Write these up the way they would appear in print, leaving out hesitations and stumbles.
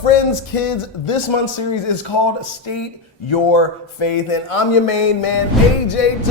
friends, kids? This month's series is called State Your Faith, and I'm your main man, AJ to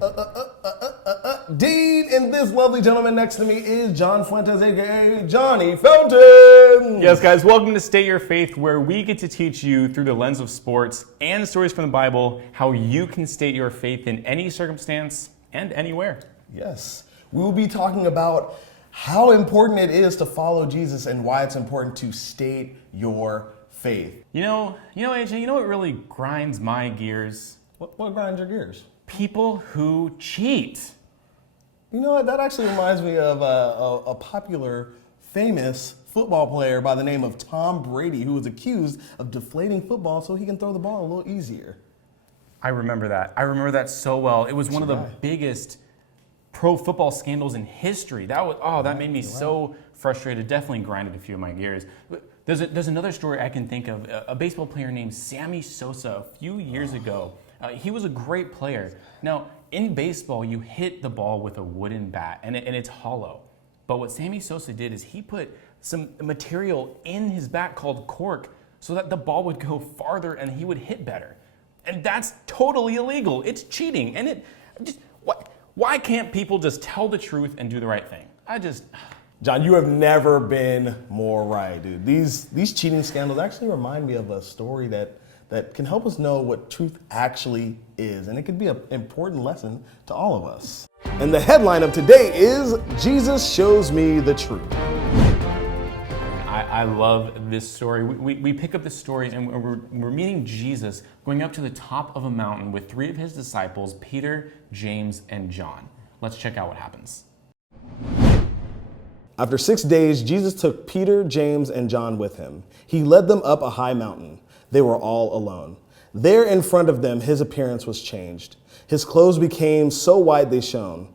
the Dean, and this lovely gentleman next to me is John Fuentes, aka Johnny Fountain. Yes, guys, welcome to State Your Faith, where we get to teach you through the lens of sports and stories from the Bible how you can state your faith in any circumstance and anywhere. Yes, we will be talking about how important it is to follow Jesus and why it's important to state your faith. You know, AJ, you know what really grinds my gears? What grinds your gears? People who cheat. You know what, that actually reminds me of a popular, famous football player by the name of Tom Brady, who was accused of deflating football so he can throw the ball a little easier. I remember that. I remember that so well. It was one of the biggest pro football scandals in history. That made me so frustrated. Definitely grinded a few of my gears. There's another story I can think of. A baseball player named Sammy Sosa a few years ago. He was a great player. Now, in baseball, you hit the ball with a wooden bat, and it's hollow. But what Sammy Sosa did is he put some material in his bat called cork so that the ball would go farther and he would hit better. And that's totally illegal. It's cheating. And why can't people just tell the truth and do the right thing? John, you have never been more right, dude. These cheating scandals actually remind me of a story that can help us know what truth actually is. And it could be an important lesson to all of us. And the headline of today is, Jesus Shows Me the Truth. I love this story. We pick up this story and we're meeting Jesus going up to the top of a mountain with three of his disciples, Peter, James, and John. Let's check out what happens. After 6 days, Jesus took Peter, James, and John with him. He led them up a high mountain. They were all alone. There in front of them, his appearance was changed. His clothes became so white they shone.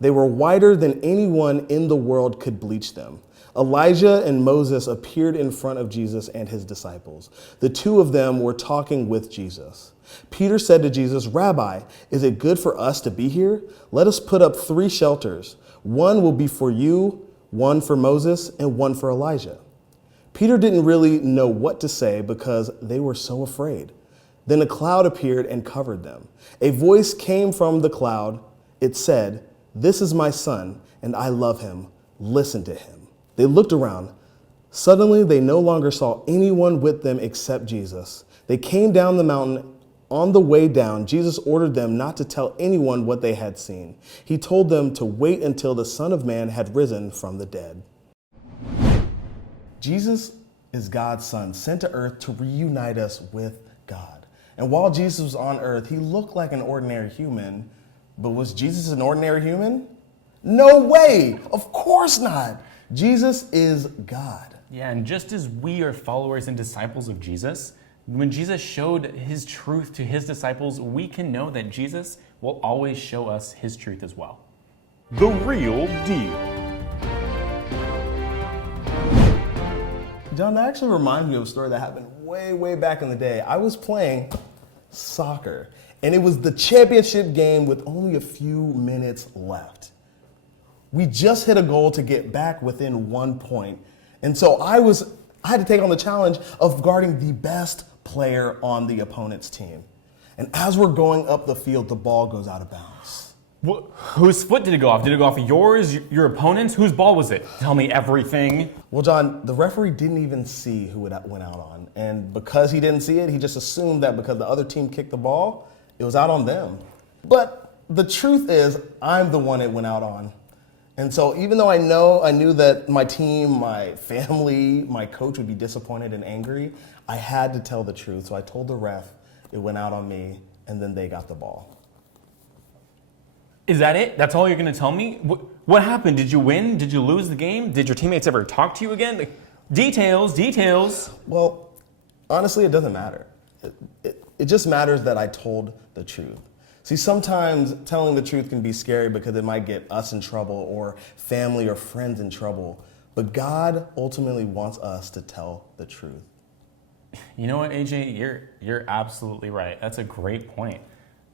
They were whiter than anyone in the world could bleach them. Elijah and Moses appeared in front of Jesus and his disciples. The two of them were talking with Jesus. Peter said to Jesus, "Rabbi, is it good for us to be here? Let us put up 3 shelters. One will be for you, one for Moses, and one for Elijah." Peter didn't really know what to say because they were so afraid. Then a cloud appeared and covered them. A voice came from the cloud. It said, "This is my son, and I love him. Listen to him." They looked around. Suddenly, they no longer saw anyone with them except Jesus. They came down the mountain. On the way down, Jesus ordered them not to tell anyone what they had seen. He told them to wait until the Son of Man had risen from the dead. Jesus is God's son, sent to earth to reunite us with God. And while Jesus was on earth, he looked like an ordinary human. But was Jesus an ordinary human? No way! Of course not! Jesus is God. Yeah, and just as we are followers and disciples of Jesus, when Jesus showed his truth to his disciples, we can know that Jesus will always show us his truth as well. The real deal. John, that actually reminds me of a story that happened way back in the day. I was playing soccer, and it was the championship game with only a few minutes left. We just hit a goal to get back within 1 point. And so I had to take on the challenge of guarding the best player on the opponent's team. And as we're going up the field, the ball goes out of bounds. Whose foot did it go off? Did it go off yours, your opponent's? Whose ball was it? Tell me everything. Well, John, the referee didn't even see who it went out on. And because he didn't see it, he just assumed that because the other team kicked the ball, it was out on them. But the truth is, I'm the one it went out on. And so even though I knew that my team, my family, my coach would be disappointed and angry, I had to tell the truth. So I told the ref it went out on me, and then they got the ball. Is that it? That's all you're going to tell me? What happened? Did you win? Did you lose the game? Did your teammates ever talk to you again? Details. Well, honestly, it doesn't matter. It just matters that I told the truth. See, sometimes telling the truth can be scary because it might get us in trouble or family or friends in trouble. But God ultimately wants us to tell the truth. You know what, AJ? You're absolutely right. That's a great point.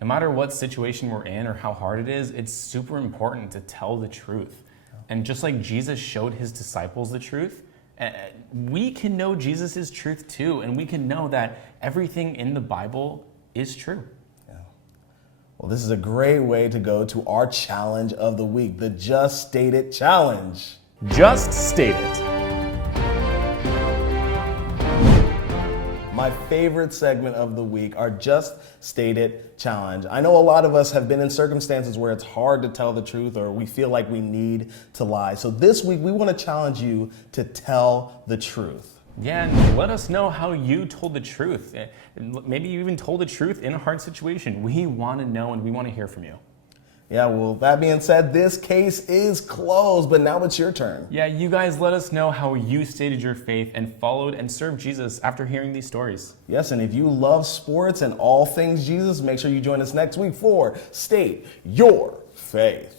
No matter what situation we're in or how hard it is, it's super important to tell the truth. And just like Jesus showed his disciples the truth, we can know Jesus is truth too, and we can know that everything in the Bible is true. Well, this is a great way to go to our challenge of the week, the Just State It Challenge. Just state it. My favorite segment of the week, our Just State It Challenge. I know a lot of us have been in circumstances where it's hard to tell the truth or we feel like we need to lie. So this week, we want to challenge you to tell the truth. Yeah, and let us know how you told the truth. Maybe you even told the truth in a hard situation. We want to know and we want to hear from you. Yeah, well, that being said, this case is closed, but now it's your turn. Yeah, you guys let us know how you stated your faith and followed and served Jesus after hearing these stories. Yes, and if you love sports and all things Jesus, make sure you join us next week for State Your Faith.